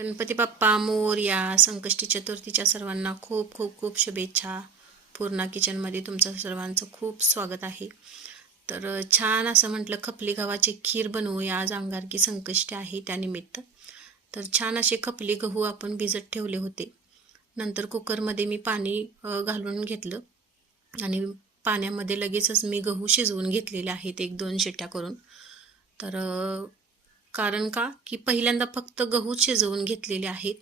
गणपती बाप्पा मोरया. संकष्टी चतुर्थीच्या सर्वांना खूप खूप खूप शुभेच्छा. पूर्णा किचनमध्ये तुमचं सर्वांचं खूप स्वागत आहे. तर छान असं म्हटलं खपली गव्हाची खीर बनवूया. आज अंगारकी संकष्टी आहे त्यानिमित्त. तर छान असे खपली गहू आपण भिजत ठेवले होते. नंतर कुकरमध्ये मी पाणी घालून घेतलं आणि पाण्यामध्ये लगेचच मी गहू शिजवून घेतलेले आहेत 1-2 शिट्ट्या करून. तर कारण का की पहिल्यांदा फक्त गहू शिजवून घेतलेले आहेत,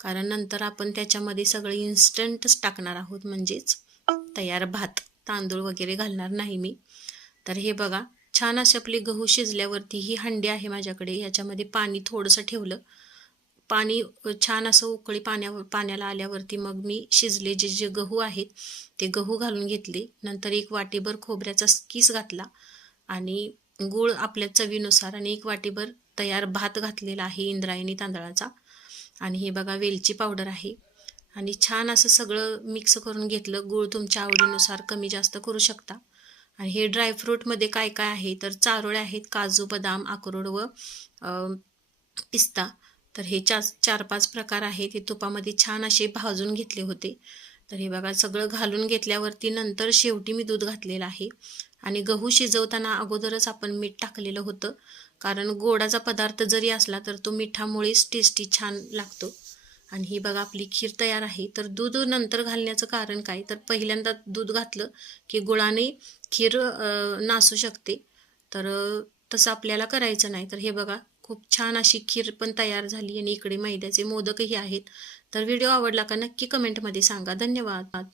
कारण नंतर आपण त्याच्यामध्ये सगळं इन्स्टंटच टाकणार आहोत, म्हणजेच तयार भात, तांदूळ वगैरे घालणार नाही मी. तर हे बघा, छान असे आपले गहू शिजल्यावरती ही हंडी आहे माझ्याकडे, याच्यामध्ये पाणी थोडंसं ठेवलं. पाणी छान असं उकळी पाण्याला आल्यावरती मग मी शिजले जे जे गहू आहेत ते गहू घालून घेतले. नंतर 1 वाटीभर खोबऱ्याचा किस घातला आणि गूळ आपल्या चवीनुसार आणि 1 वाटीभर तयार भात घातलेला आहे इंद्रायणी तांदळाचा. आणि हे बघा वेलची पावडर आहे आणि छान असं सगळं मिक्स करून घेतलं. गूळ तुमच्या आवडीनुसार कमी जास्त करू शकता. आणि हे ड्रायफ्रूटमध्ये काय काय आहे तर चारोळे आहेत, काजू, बदाम, अक्रोड व पिस्ता. तर हे 4-5 प्रकार आहेत. हे तुपामध्ये छान असे भाजून घेतले होते. तर हे बघा सगळं घालून घेतल्यावरती नंतर शेवटी मी दूध घातलेलं आहे. आणि गहू शिजवताना अगोदरच आपण मीठ टाकलेलं होतं, कारण गोडाचा पदार्थ जरी असला तर तो मिठामुळेच टेस्टी छान लागतो. आणि ही बघा आपली खीर तयार आहे. तर दूध नंतर घालण्याचं कारण काय, तर पहिल्यांदा दूध घातलं की गुळाने खीर नासू शकते. तर तसं आपल्याला करायचं नाही. तर हे बघा खूप छान अशी खीर पण तयार झाली आणि इकडे मैद्याचे मोदकही आहेत. तर व्हिडिओ आवडला का नक्की कमेंटमध्ये सांगा. धन्यवाद.